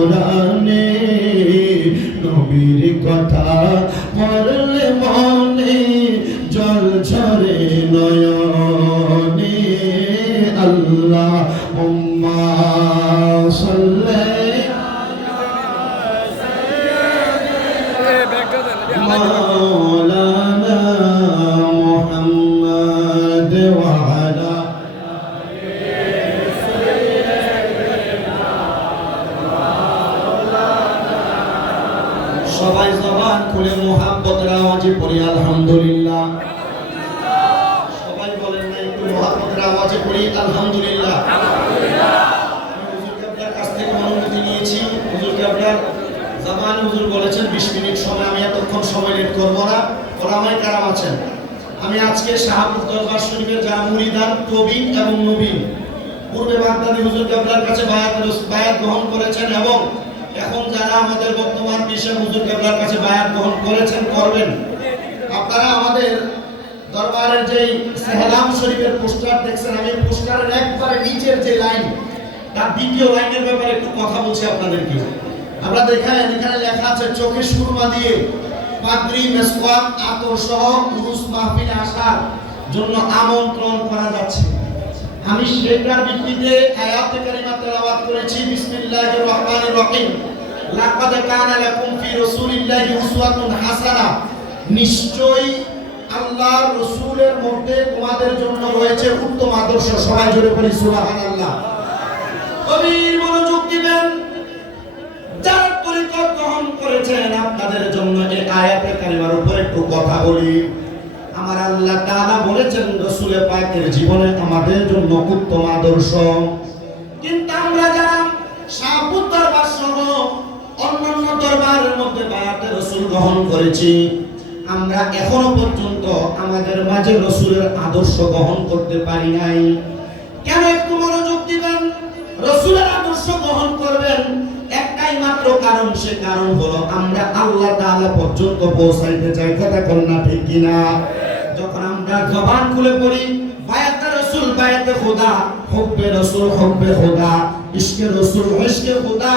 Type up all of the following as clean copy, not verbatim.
কোরআনে নবীর কথা পড়লে মনে জল ঝরে নয়নে আল্লাহুম্মা সাল্লি মাওলানা মুহাম্মদ ওয়া আলা সবাই জবান খুলে মুহাব্বতের আওয়াজে পড়ি আলহামদুলিল্লাহ। সবাই বলেন না একটু মুহাব্বতের আওয়াজে পড়ি আলহামদুলিল্লাহ। হুজুর কেবলার কাছ থেকে অনুমতি নিয়েছি। হুজুর কেবলার জামান হুজুর বলেছেন 20 মিনিট সময়, আমি এতক্ষণ সময় লেট করব না। ওলামায়ে কেরাম আছেন। আমি আজকে শাহপুর দরবার শরীফের যারা মুরিদান, প্রবীণ এবং নবীন, পূর্বে বাগদাদি হুজুর কেবলার কাছে বায়াত গ্রহণ করেছেন এবং এখন যারা আমাদের বর্তমান পেশা হুজুর কেবলার কাছে বায়াত গ্রহণ করেছেন, করবেন, আপনারা আমাদের দরবারের যেই সেহলাম শরীফের পোস্টার দেখছেন, আমি পোস্টারের একবারে নিচের যে লাইন, তার দ্বিতীয় লাইনের ব্যাপারে একটু কথা বলছি আপনাদেরকে। আমরা দেখেন এখানে লেখা আছে চোখে সুরমা দিয়ে পাগড়ি, মেসওয়াক, আতর সহ উরুস মাহফিলে আসার জন্য আমন্ত্রণ করা যাচ্ছে। আমি সেটার ভিত্তিতে আয়াতে কারিমা তেলাওয়াত করেছি। বিসমিল্লাহির রহমানির রহিম। লাকাদ কানা লাকুম ফি রাসূলিল্লাহি উসওয়াতুন হাসানা। নিশ্চয়ই আল্লাহর রাসূলের মধ্যে তোমাদের জন্য রয়েছে উত্তম আদর্শ। সবাই জোরে বলি সুবহানাল্লাহ। গভীর মনোযোগ দিবেন। যারা তরিকত গ্রহণ করেছেন আপনাদের জন্য এই আয়াতে কারিমার উপর একটু কথা বলি। আমার আল্লাহ তাআলা বলেছেন রাসূল পাকের জীবনে আমাদের জন্য উত্তম আদর্শ। কিন্তু আমরা যারা শাহপুর দরবার সহ অন্যান্য দরবারের মধ্যে বায়াতে রাসূল গ্রহণ করেছি, আমরা এখনো পর্যন্ত আমাদের মাঝে রাসূলের আদর্শ গ্রহণ করতে পারি নাই। কেন? একটু মনোযোগ দিবেন। রাসূলের আদর্শ গ্রহণ করবেন একটাই মাত্র কারণ, সে কারণ হলো আমরা আল্লাহ তাআলা পর্যন্ত পৌঁছাইতে চাই। কথা কোন না ঠিক কিনা? যখন আমরা জবান খুলে পড়ি বায়াতে রাসূল, বায়াতে খোদা, হুব্বে রাসূল, হুব্বে খোদা, ইশকে রাসূল, ইশকে খোদা,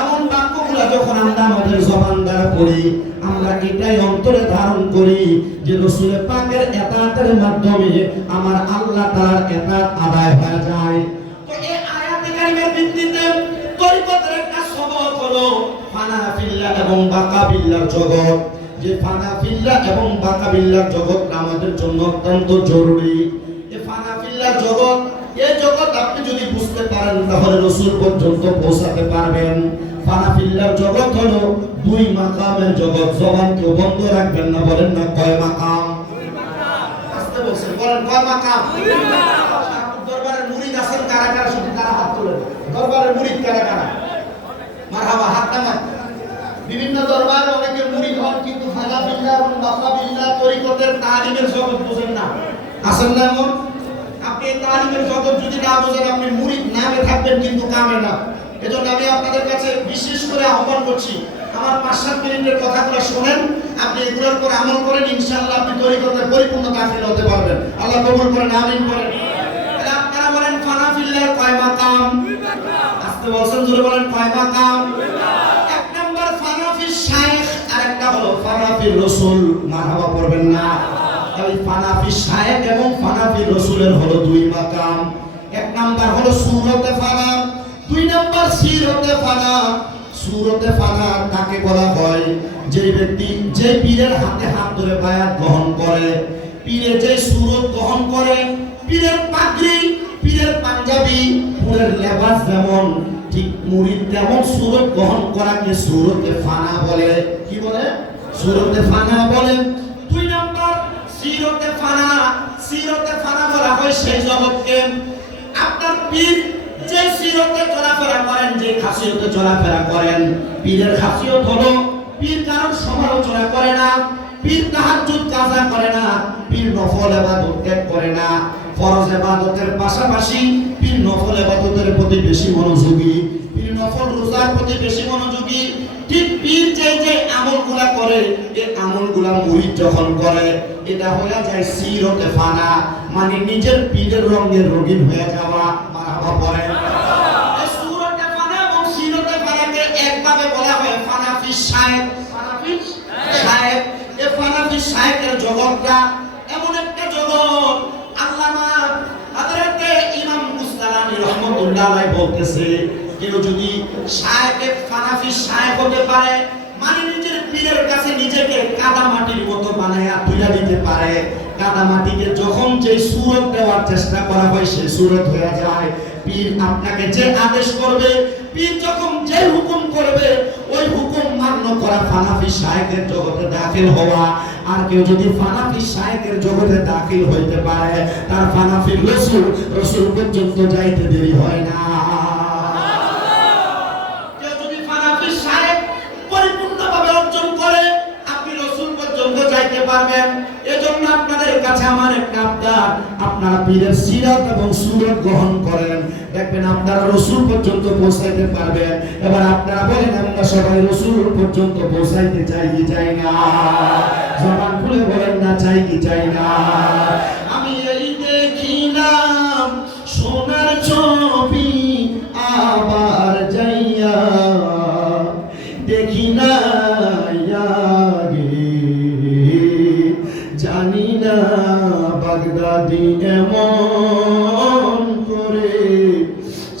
এমন বাক্যগুলো যখন আমরা আমাদের জবান দ্বারা পড়ি, আমরা এটাই অন্তরে ধারণ করি যে রাসূল পাকের ইতাআতের মাধ্যমে আমার আল্লাহ তাআলার ইতাআত আদায় হয়ে যায়। তো এই আয়াতে কারিমার ভিত্তিতে তরিকতের একটা সবক হলো ফানা ফিল্লাহ এবং বাকা বিল্লাহর জগৎ। যে ফানা ফিল্লাহ এবং বাকা বিল্লাহর জগৎ আমাদের জন্য অত্যন্ত জরুরি। এই ফানা ফিল্লাহর জগৎ, এই জগৎ আপনি যদি বুঝতে পারেন তাহলে রাসূল পর্যন্ত পৌঁছাতে পারবেন। ফানা ফিল্লাহর জগৎ হলো দুই মাকামের জগৎ। জবানকে বন্ধ রাখবেন না, বলেন না কয় মাকাম? দুই মাকাম। আস্তে বলছেন, বলেন কয় মাকাম? দুই মাকাম। দরবারের মুরিদ আছেন কারা কারা? শুধু তারা হাত তোলেন। দরবারের মুরিদ কারা কারা? মারহাবা, হাত নামান। বিভিন্ন দরবারে অনেকে মুরিদ হন কিন্তু ফানা ফিল্লাহ এবং বাকা বিল্লাহ তরিকতের তালিমের জগৎ বুঝেন না। আছেন না এমন? আপনি তালিমের জগৎ যদি না বুঝেন, আপনি মুরিদ নামে থাকবেন কিন্তু কামে না। এজন্য আমি আপনাদের কাছে বিশেষ করে আহ্বান করছি, আমার 5-7 মিনিটের কথাগুলো শুনেন, আপনি এগুলোর উপর আমল করেন, ইনশাআল্লাহ আপনি তরিকতের পরিপূর্ণ দাখিল হতে পারবেন। আল্লাহ কবুল করেন, আমিন বলেন। তাহলে আপনারা বলেন ফানা ফিল্লাহর কয় মাকাম? দুই মাকাম। আস্তে বলছেন, জোরে বলেন কয় মাকাম? দুই মাকাম। এক নাম্বার ফানা ফিল শাইখ, আর একটা হলো ফানা ফিল রাসূল। মারহাবা পড়বেন না? এই ফানা ফিল শাইখ এবং ফানা ফিল রাসূলের হলো দুই মাকাম। এক নাম্বার হলো সূরতে ফানা, দুই নাম্বার সিরতে ফানা। সূরতে ফানা তাকে বলা হয় যে ব্যক্তি যে পীরের হাতে হাত ধরে বায়াত গ্রহণ করে, পীরে যে সূরত গ্রহণ করে, পীরের পাগড়ি, পীরের পাঞ্জাবি, পীরের লেবাস যেমন, ঠিক মুরিদ তেমন সূরত গ্রহণ করাকে সূরতে ফানা বলে। কি বলে? সূরতে ফানা বলে। দুই নাম্বার সিরতে ফানা। সিরতে ফানা বলা হয় সেই জগৎকে আপনার পীর যে সিরতে চলাফেরা করেন, যে খাসিয়তে চলাফেরা করেন। পীরের খাসিয়ত হলো পীর কারোর সমালোচনা করে না, পীর তাহাজ্জুদ কাজা করে না, পীর নফল ইবাদত ত্যাগ করে না। ফরজ ইবাদতের পাশাপাশি পীর নফল ইবাদতের প্রতি বেশি মনোযোগী, পীর নফল রোজার প্রতি বেশি মনোযোগী। ঠিক পীর যে আমলগুলা করে, এই আমলগুলা মুরিদ যখন করে, এটা হয়ে যায় সিরতে ফানা, মানে নিজের পীরের রঙের রঙিন হয়ে যাওয়া। মারহাবা পড়েন। এই সূরতে ফানা এবং সিরতে ফানাকে জগৎটা এমন একটা জগৎ। আল্লামা হযরতে ইমাম মুস্তালানি রাহমাতুল্লাহ আলাইহি বলতেছে, কেউ যদি শায়েখ হানাফি শায়েখ হতে পারে, মানে নিজের পীরের কাছে নিজেকে কাদামাটির মতো বানায়া তুলে দিতে পারে, কাদামাটিকে যখন যে সুরত দেওয়ার চেষ্টা করা হয় সে সুরত হয়ে যায়। পীর আপনাকে যে আদেশ করবে, পীর যখন যে হুকুম করবে, ওই হুকুম মান্য করা হানাফি শায়েখের জগতে দাখিল হওয়া। আর কেউ যদি হানাফি শায়েখের জগতে দাখিল হইতে পারে, তার হানাফি রসুল পর্যন্ত যাইতে দেরি হয় না। কেউ যদি হানাফি শায়েখ পরিপূর্ণভাবে অর্জন করে, আপনি রসুল পর্যন্ত যাইতে পারবেন। এজন্য আপনাদের কাছে আমার একটা আবদার, আপনারা পীরের সিরাত এবং সুরত গ্রহণ করেন, দেখবেন আপনারা রসুল পর্যন্ত পৌঁছাইতে পারবেন। এবার আপনারা বলেন, আমরা সবাই রসুল পর্যন্ত পৌঁছাইতে চাই কি চাই না? জবান খুলে বলেন না, চাই কি চাই না? আমি এই দেখিলাম সোনার ছবি, আবার যাইয়া দেখি না আগে, জানি না বাগদাদি এমন করে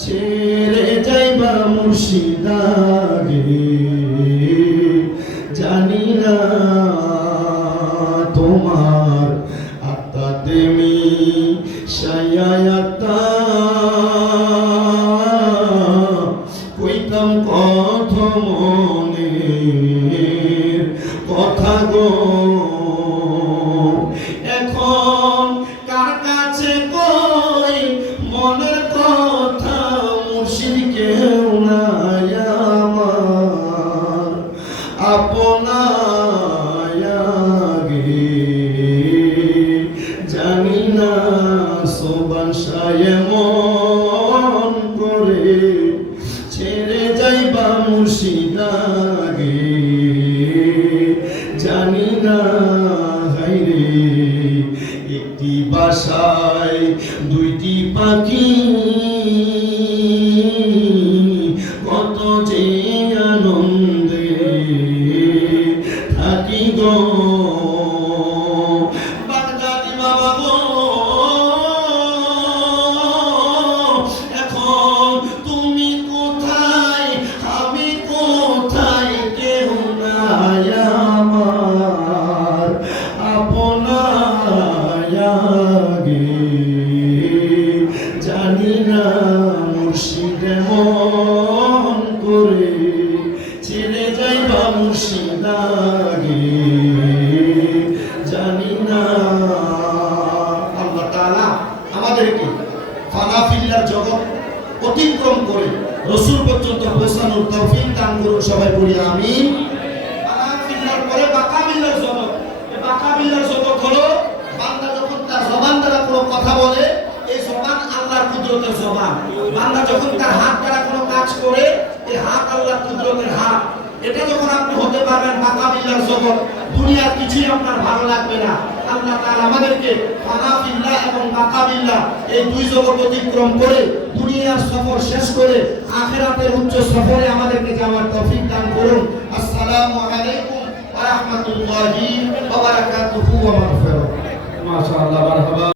ছেড়ে যাইবা মুর্শিদাগে, জানি না তোমার আত্মা তেমি সায়াতা কইতাম কত মনের কথা গো। এখন কার কাছে কই মনের কথা, মুর্শিদ কেউ নাই আমার আপনায়াগে, জানি না সোবান সায়ে মন করে ছেড়ে যাইবা মুর্শিদাগে, জানি না হাইরে একটি বাসায় দুইটি পাখি, কত যে আনন্দে থাকি গো বাগদাদি বাবা গো। এখন তুমি কোথায়, আমি কোথায়, কেউ নাই আমার আপনায়াগে, জানি না মুর্শিদ মন করে ছেড়ে যাইবা মুর্শিদাগে, জানি না। আল্লাহ তাআলা আমাদেরকে ফানাফিল্লার জগৎ অতিক্রম করে রসুল পর্যন্ত পৌঁছানোর তৌফিক দান করুন, সবাই বলি আমিন। ফানাফিল্লার পরে বাকাবিল্লার জগৎ। এই বাকাবিল্লার জগৎ হলো বান্দা যখন তার জবান দ্বারা কোনো কথা বলে, এই জবান আল্লাহর কুদরতের জবান। বান্দা যখন তার হাত দ্বারা কোনো কাজ করে, এই হাত আল্লাহর কুদরতের হাত। এটা যখন আপনি হতে পারবেন বাকাবিল্লার জগৎ, দুনিয়ার কিছুই আপনার ভালো লাগবে না। আল্লাহ তাআলা আমাদেরকে ফানাফিল্লাহ এবং বাকাবিল্লাহ এই দুই জগৎ অতিক্রম করে দুনিয়ার সফর শেষ করে আখিরাতের উচ্চ সফরে আমাদেরকে যাওয়ার তৌফিক দান করুন। আসসালামু আলাইকুম ওয়া রাহমাতুল্লাহি ওয়া বারাকাতুহু ওয়া মাগফিরাতুহু। মাশাআল্লাহ, মারহাবা।